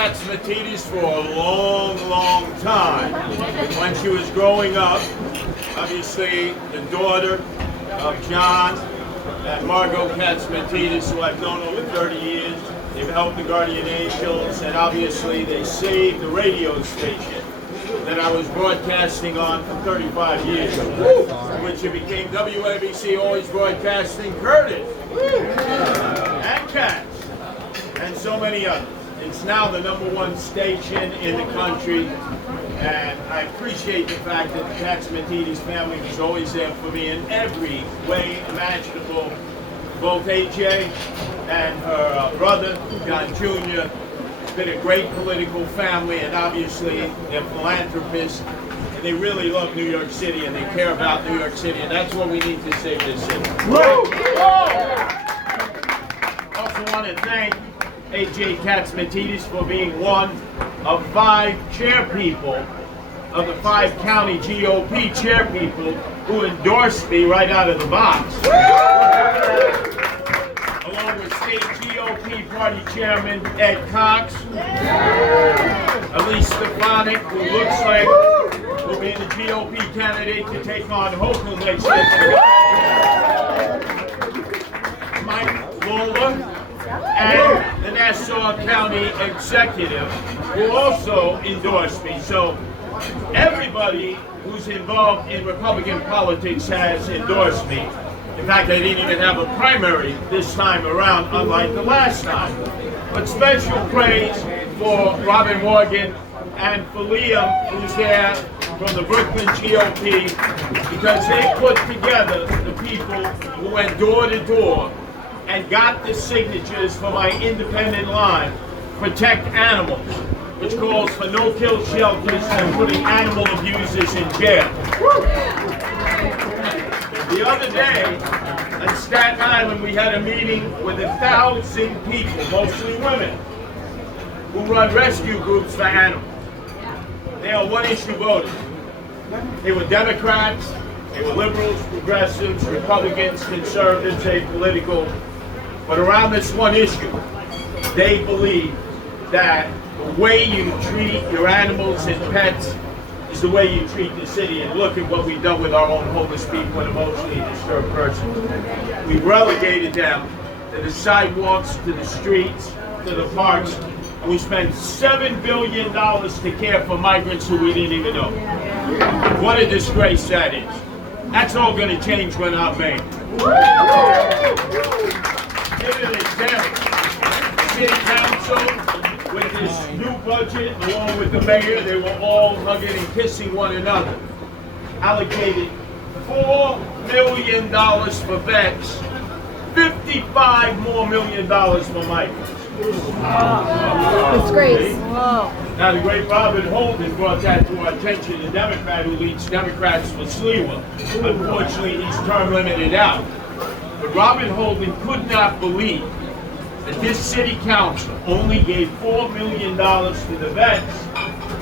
Katzmatidis for a long, long time. When she was growing up, obviously the daughter of John and Margot Katzmatidis, who I've known over 30 years. They've helped the Guardian Angels, and obviously they saved the radio station that I was broadcasting on for 35 years, which it became WABC, always broadcasting Curtis and Katz and so many others. It's now the #1 station in the country, and I appreciate the fact that the Katzmatidis family was always there for me in every way imaginable. Both AJ and her brother, John Jr., it's been a great political family, and obviously they're philanthropists, and they really love New York City, and they care about New York City, and that's what we need to save this city. Also want to thank AJ Katzmatidis for being one of 5 chairpeople of the 5 county GOP chairpeople who endorsed me right out of the box. Along with state GOP party chairman Ed Cox, Elise Stefanik, who looks like will be the GOP candidate to take on Hochul next year, Mike Lola, and the Nassau County executive, who also endorsed me. So everybody who's involved in Republican politics has endorsed me. In fact, I didn't even have a primary this time around, unlike the last time. But special praise for Robin Morgan and for Liam, who's there from the Brooklyn GOP, because they put together the people who went door to door and got the signatures for my independent line, Protect Animals, which calls for no-kill shelters and putting animal abusers in jail. The other day, at Staten Island, we had a meeting with 1,000 people, mostly women, who run rescue groups for animals. They are one-issue voters. They were Democrats, they were liberals, progressives, Republicans, conservatives, apolitical. But around this one issue, they believe that the way you treat your animals and pets is the way you treat the city. And look at what we've done with our own homeless people and emotionally disturbed persons. We've relegated them to the sidewalks, to the streets, to the parks, and we spend $7 billion to care for migrants who we didn't even know. What a disgrace that is. That's all going to change when I'm mayor. Give it an example. City Council, with this new budget, along with the mayor, they were all hugging and kissing one another. Allocated $4 million for vets, $55 million more for migrants. That's great. Now the great Robin Holden brought that to our attention, the Democrat who leads Democrats for Sliwa. Unfortunately, he's term limited out. But Robin Holden could not believe that this city council only gave $4 million to the vets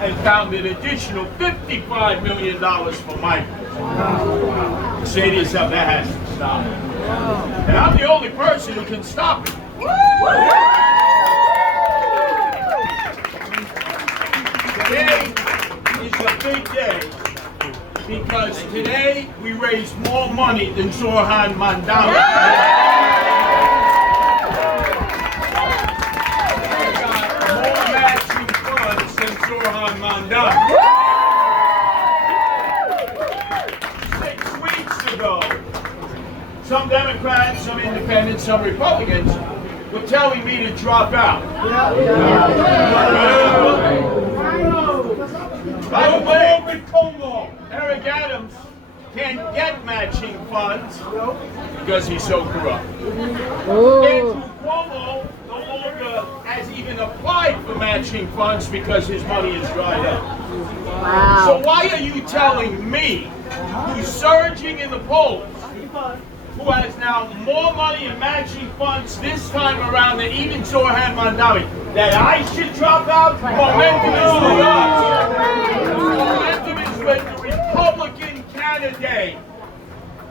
and found an additional $55 million for migrants. You say to yourself, that has to stop. And I'm the only person who can stop it. Today is a big day because today we raised more money than Zoran Mandela. More matching funds than Zoran Mandela. 6 weeks ago, some Democrats, some independents, some Republicans were telling me to drop out. By the way, Eric Adams can't get matching funds because he's so corrupt. Andrew Cuomo no longer has even applied for matching funds because his money is dried up. Wow. So why are you telling me, who's surging in the polls, who has now more money in matching funds this time around than even Zoran Mandela, that I should drop out? Momentum is with us. Momentum is with the Republican candidate.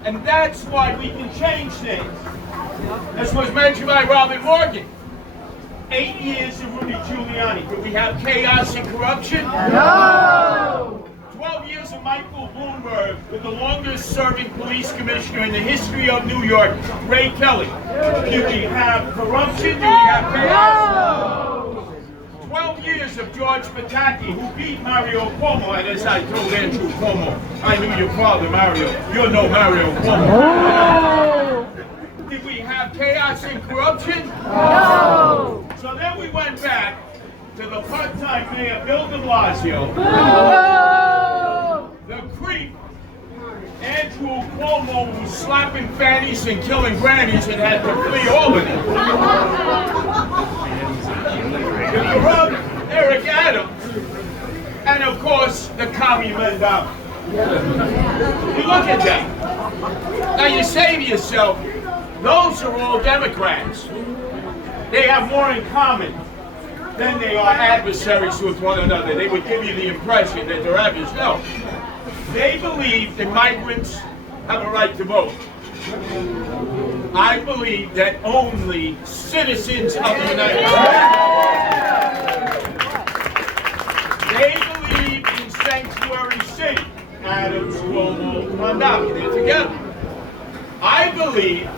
And that's why we can change things. This was mentioned by Robin Morgan. 8 years of Rudy Giuliani. Did we have chaos and corruption? No! 12 years of Michael Bloomberg with the longest serving police commissioner in the history of New York, Ray Kelly. Did we have corruption? Did we have chaos? No! 12 years of George Pataki, who beat Mario Cuomo, and as I told Andrew Cuomo, I knew your father, Mario. You're no Mario Cuomo. Did we have chaos and corruption? No! So then we went back to the part-time mayor, Bill de Blasio, No! the creep, Andrew Cuomo, who was slapping fannies and killing grannies and had to flee Albany. The corrupt Eric Adams, and of course, the commie Mendel. You look at that. Now you say to yourself, those are all Democrats. They have more in common than they are adversaries with one another. They would give you the impression that they're adversaries. No. They believe that migrants have a right to vote. I believe that only citizens of the United States. They believe in sanctuary city. Adams, Cuomo, Mondale, they're together. I believe,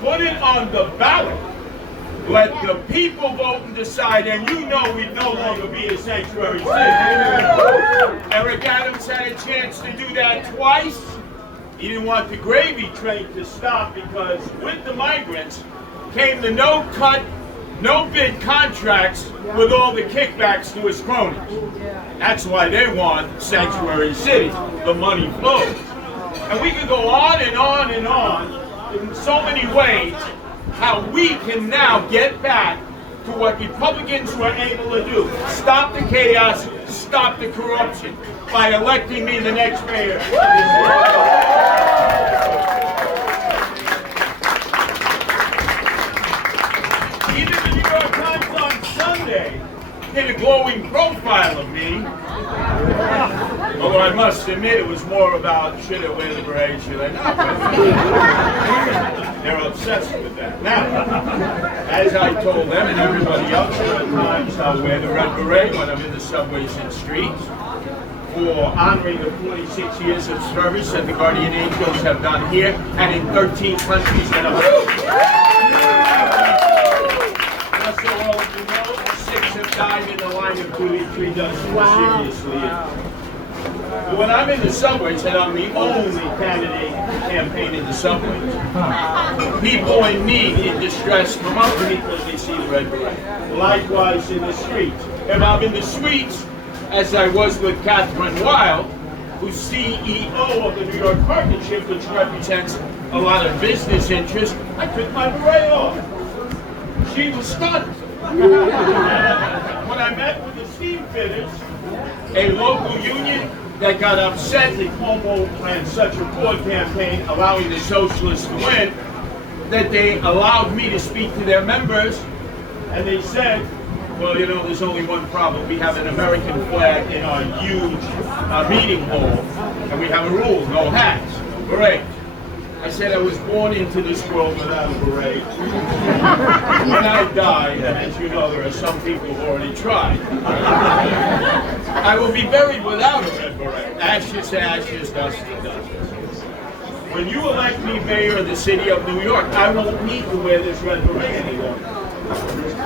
put it on the ballot. Let the people vote and decide, and you know we'd no longer be a sanctuary city. Eric Adams had a chance to do that twice. He didn't want the gravy train to stop because with the migrants came the no-cut, no-bid contracts with all the kickbacks to his cronies. That's why they want sanctuary cities. The money flows. And we could go on and on and on in so many ways how we can now get back to what Republicans were able to do. Stop the chaos, stop the corruption by electing me the next mayor. Even the New York Times on Sunday did a glowing profile of me. Although I must admit it was more about should I wear the beret, should I not wear the beret. They're obsessed with that. Now, as I told them and everybody else at times, I'll wear the red beret when I'm in the subways and streets for honoring the 46 years of service that the Guardian Angels have done here and in 13 countries that are. Just so all of you know, 6 have died in the line of duty, 3 dozen seriously injured. When I'm in the subways, and I'm the only candidate campaign in the subways, people in need, in distress, come up to me because they see the red beret. Likewise in the streets. And I'm in the suites, as I was with Catherine Weil, who's CEO of the New York Partnership, which represents a lot of business interests. I took my beret off. She was stunned. When I met with the steam fitters, a local union that got upset that Cuomo ran such a poor campaign allowing the socialists to win, that they allowed me to speak to their members, and they said, well, you know, there's only one problem. We have an American flag in our huge meeting hall, and we have a rule, no hats. Great. I said I was born into this world without a beret. When I die, and as you know, there are some people who already tried, I will be buried without a red beret. Ashes to ashes, dust to dust. When you elect me mayor of the city of New York, I won't need to wear this red beret anymore.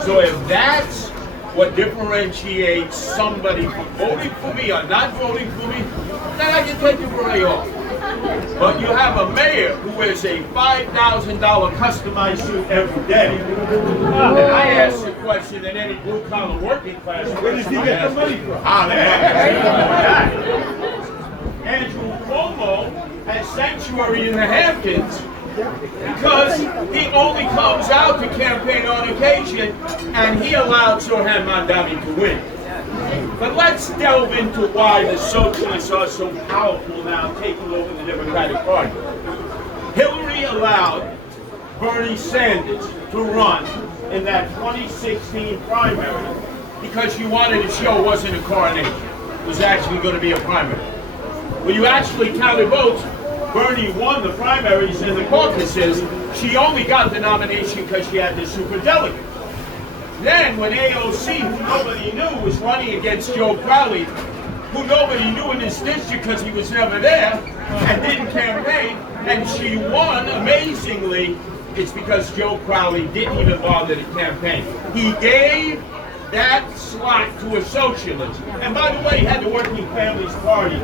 So if that's what differentiates somebody from voting for me or not voting for me, then I can take the beret off. But you have a mayor who wears a $5,000 customized suit every day. And I ask the question that any blue-collar working class person, where does he get the money from? Andrew Cuomo has sanctuary in the Hamptons because he only comes out to campaign on occasion, and he allowed Zoran Mandani to win. But let's delve into why the socialists are so powerful now, taking over the Democratic Party. Hillary allowed Bernie Sanders to run in that 2016 primary because she wanted to show it wasn't a coronation. It was actually going to be a primary. When you actually counted votes, Bernie won the primaries and the caucuses. She only got the nomination because she had the superdelegates. Then when AOC, who nobody knew, was running against Joe Crowley, who nobody knew in this district because he was never there and didn't campaign, and she won amazingly, it's because Joe Crowley didn't even bother to campaign. He gave that slot to a socialist. And by the way, he had the Working Families Party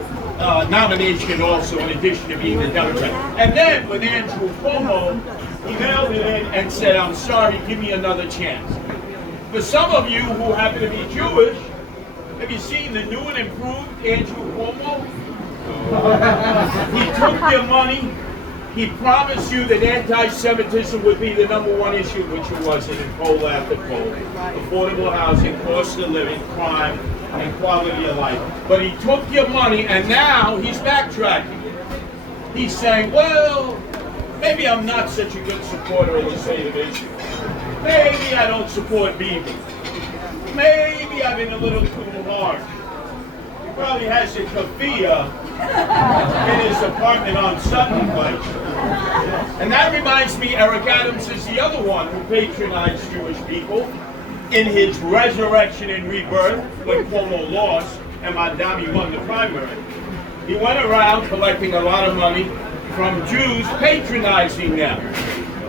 nomination also, in addition to being the Democrat. And then with Andrew Cuomo, he mailed it in and said, I'm sorry, give me another chance. For some of you who happen to be Jewish, have you seen the new and improved Andrew Cuomo? He took your money. He promised you that anti-Semitism would be the #1 issue, which it wasn't in poll after poll. Affordable housing, cost of living, crime, and quality of life. But he took your money, and now he's backtracking. He's saying, well, maybe I'm not such a good supporter of the state of Israel. Maybe I don't support Bibi. Maybe I've been a little too hard. He probably has a kafia in his apartment on Sutton Place. And that reminds me, Eric Adams is the other one who patronized Jewish people in his resurrection and rebirth when Cuomo lost and Mandami won the primary. He went around collecting a lot of money from Jews, patronizing them.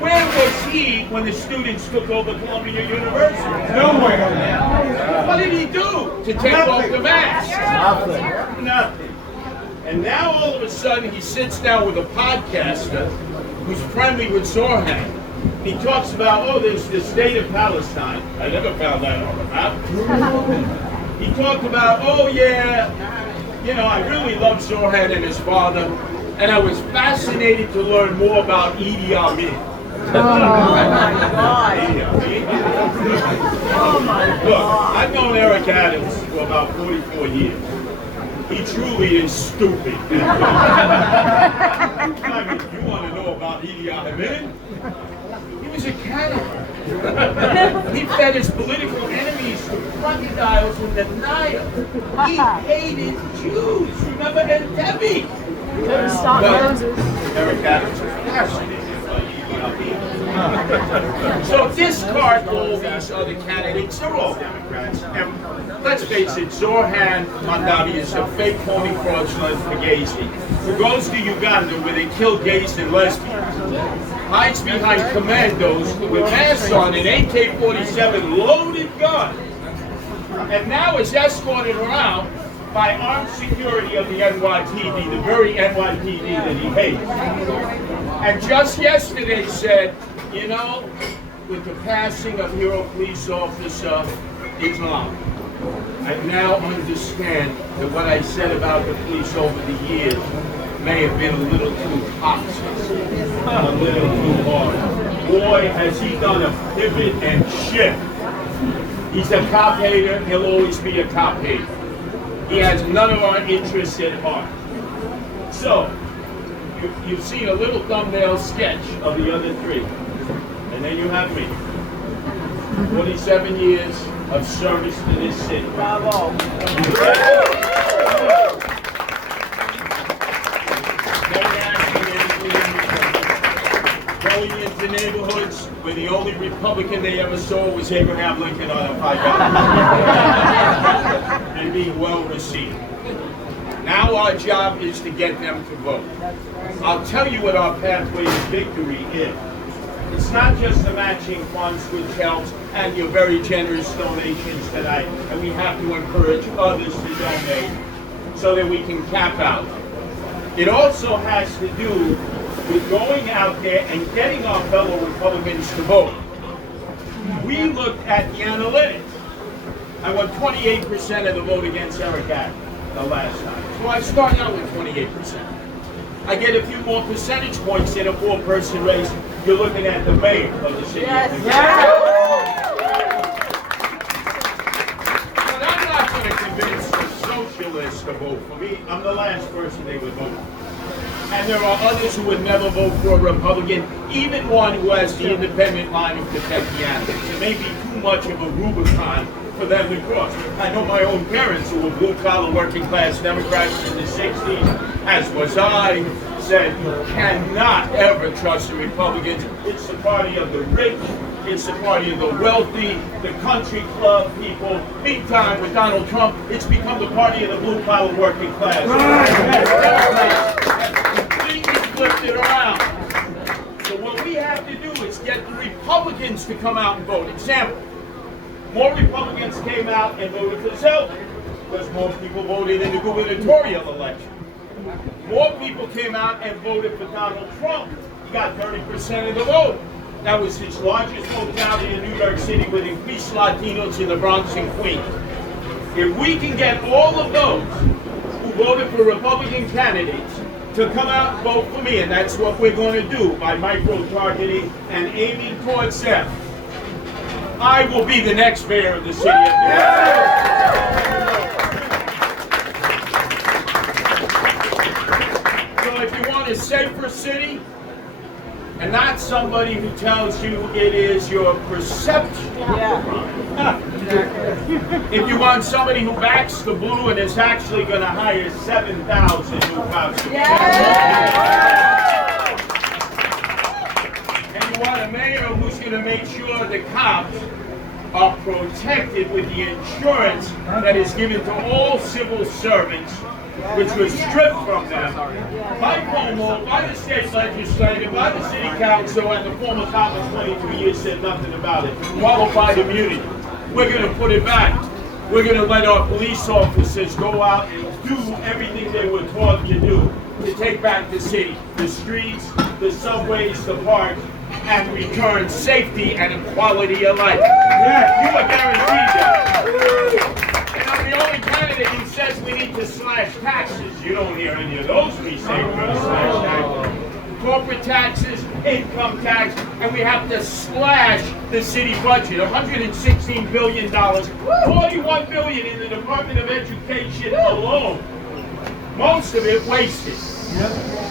Where was he when the students took over Columbia University? Nowhere. What did he do to take off the mask? Nothing. And now all of a sudden he sits down with a podcaster who's friendly with Zorhan. He talks about, oh, there's the state of Palestine. I never found that on the map. He talked about, oh yeah, you know, I really love Zorhan and his father, and I was fascinated to learn more about Idi Amin. Oh my God. Oh my God. Look, I've known Eric Adams for about 44 years. He truly is stupid. I mean, you want to know about Idi Amin? He was a cannibal. He fed his political enemies to crocodiles in the Nile. He hated Jews. Remember Entebbe? Couldn't stop Moses. Eric Adams was fascinated by Idi Amin. So discard all these other candidates. They're all Democrats. And let's face it, Zorhan Mandami is a fake, phony fraudulent fugazi who goes to Uganda where they kill gays and lesbians, hides behind commandos with masks on an AK-47 loaded gun, and now is escorted around by armed security of the NYPD, the very NYPD that he hates. And just yesterday said, you know, with the passing of hero police officer Islam, I now understand that what I said about the police over the years may have been a little too toxic, a little too hard. Boy, has he done a pivot and shift. He's a cop hater, he'll always be a cop hater. He has none of our interests at heart. So, you've seen a little thumbnail sketch of the other three. And then you have me. 47 years of service to this city. Bravo. Going into neighborhoods where the only Republican they ever saw was Abraham Lincoln on a $5 and being well received. Now our job is to get them to vote. I'll tell you what our pathway to victory is. It's not just the matching funds which helps and your very generous donations tonight, and we have to encourage others to donate so that we can cap out. It also has to do with going out there and getting our fellow Republicans to vote. We looked at the analytics. I won 28% of the vote against Eric Adams the last time. So I start out with 28%. I get a few more percentage points in a 4-person race. You're looking at the mayor of the city. Yes. But I'm not going to convince the socialists to vote for me. I'm the last person they would vote for. And there are others who would never vote for a Republican, even one who has the independent line of protect the animals. It may be too much of a Rubicon for them to cross. I know my own parents who were blue-collar working-class Democrats in the 60s, as was I, said you cannot ever trust the Republicans. It's the party of the rich It's the party of the wealthy, the country club people. Meantime, with Donald Trump, it's become the party of the blue-collar working class. Democrats completely flipped it around. So what we have to do is get the Republicans to come out and vote. Example, more Republicans came out and voted for Zeldin because more people voted in the gubernatorial election. More people came out and voted for Donald Trump. He got 30% of the vote. That was his largest vote county in New York City with increased Latinos in the Bronx and Queens. If we can get all of those who voted for Republican candidates to come out and vote for me, and that's what we're going to do by micro-targeting and aiming towards them, I will be the next mayor of the city of New York. So if you want a safer city, and not somebody who tells you it is your perception. If you want somebody who backs the blue and is actually going to hire 7,000 new cops. And you want a mayor who's going to make sure the cops are protected with the insurance that is given to all civil servants, which was stripped from them by Cuomo, by the state legislature, by the city council, and the former cop of 22 years said nothing about it. Qualified immunity. We're going to put it back. We're going to let our police officers go out and do everything they were taught to do to take back the city, the streets, the subways, the parks, and return safety and equality of life. You are guaranteed that. And I'm the only candidate who says we need to slash taxes. You don't hear any of those we say we're going to slash taxes. Corporate taxes, income tax, and we have to slash the city budget. $116 billion, $41 billion in the Department of Education alone. Most of it wasted.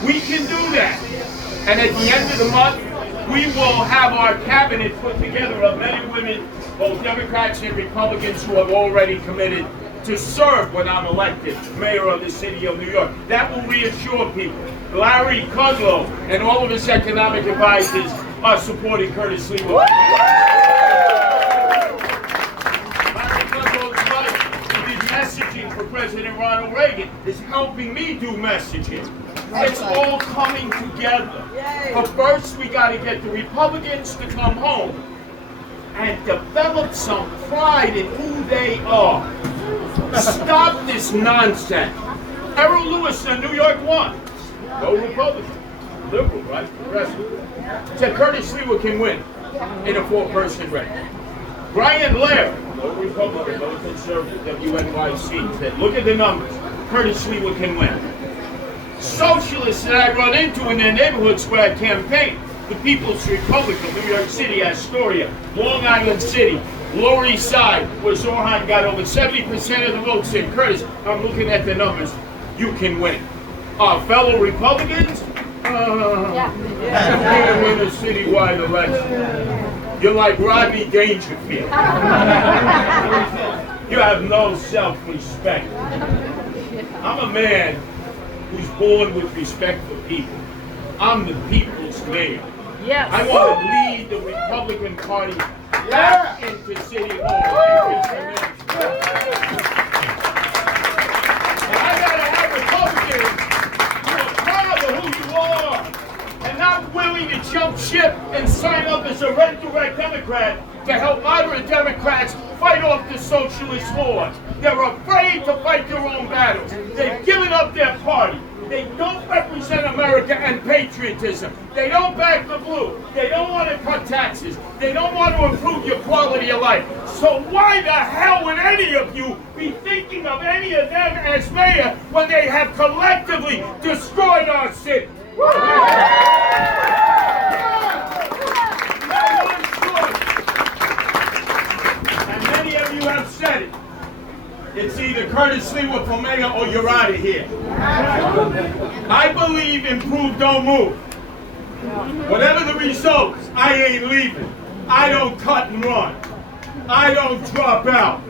We can do that. And at the end of the month, we will have our cabinet put together of men and women, both Democrats and Republicans, who have already committed to serve when I'm elected mayor of the city of New York. That will reassure people. Larry Kudlow and all of his economic advisors are supporting Curtis Sliwa. Larry Kudlow's wife, who did messaging for President Ronald Reagan, is helping me do messaging. It's all coming together. But first, we got to get the Republicans to come home and develop some pride in who they are. Stop this nonsense. Errol Lewis in New York won. No Republican. Liberal, right? Progressive. Said Curtis Sliwa can win in a 4-person race. Brian Laird, no Republican, no conservative, NYC, said, look at the numbers. Curtis Sliwa can win. Socialists that I run into in their neighborhoods where I campaign, the People's Republic of New York City, Astoria, Long Island City, Lower East Side, where Zorhan got over 70% of the votes, said, Curtis, I'm looking at the numbers, you can win. Our fellow Republicans, you're going to win a citywide election. You're like Rodney Dangerfield. You have no self-respect. I'm a man who's born with respect for people. I'm the people's mayor. Yes. I want to lead the Republican Party back into City Hall. And I gotta have Republicans who are proud of who you are and not willing to jump ship and sign up as a red direct Democrat to help moderate Democrats fight off the socialist horde. They're afraid to fight their own battles. They've given up their party. They don't represent America and patriotism. They don't back the blue. They don't want to cut taxes. They don't want to improve your quality of life. So why the hell would any of you be thinking of any of them as mayor when they have collectively destroyed our city? And many of you have said it. It's either Curtis Sliwa for mayor or you're out of here. I believe improved don't move. Whatever the results, I ain't leaving. I don't cut and run. I don't drop out.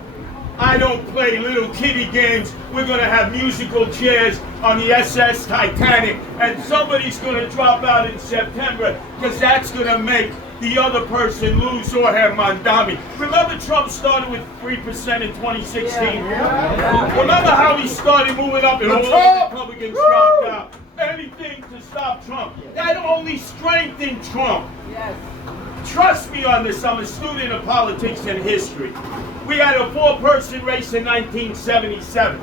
I don't play little kiddie games. We're going to have musical chairs on the SS Titanic, and somebody's going to drop out in September because that's going to make the other person lose or have Mandami. Remember Trump started with 3% in 2016? Remember how he started moving up and all the Republicans dropped out? Anything to stop Trump. That only strengthened Trump. Yes. Trust me on this, I'm a student of politics and history. We had a 4-person race in 1977.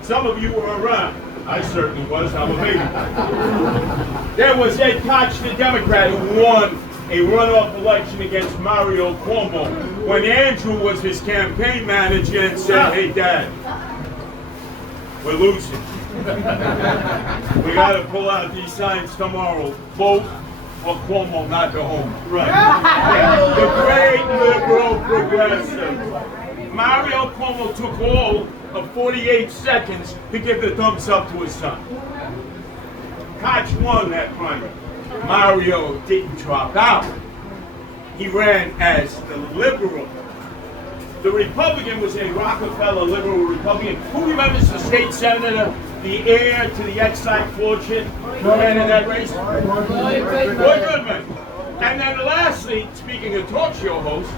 Some of you were around. I certainly was, I'm a baby. There was Ed Koch, the Democrat, who won a runoff election against Mario Cuomo when Andrew was his campaign manager and said, hey Dad, we're losing. We got to pull out these signs tomorrow. Vote for Cuomo, not the home. Right. The great liberal progressive. Mario Cuomo took all of 48 seconds to give the thumbs up to his son. Koch won that primary. Mario didn't drop out. He ran as the liberal. The Republican was a Rockefeller liberal Republican. Who remembers the state senator, the heir to the Exide fortune, who ran in that race? Roy Goodman. And then lastly, speaking of talk show hosts,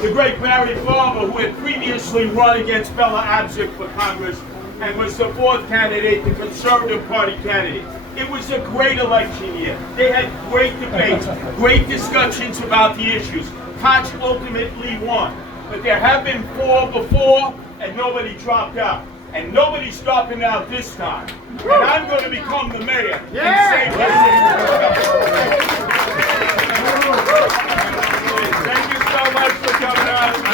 the great Barry Farber, who had previously run against Bella Abzug for Congress and was the 4th candidate, the Conservative Party candidate. It was a great election year. They had great debates, great discussions about the issues. Koch ultimately won. But there have been 4 before, and nobody dropped out. And nobody's dropping out this time. And I'm going to become the mayor and save the city. Thank you so much for coming on.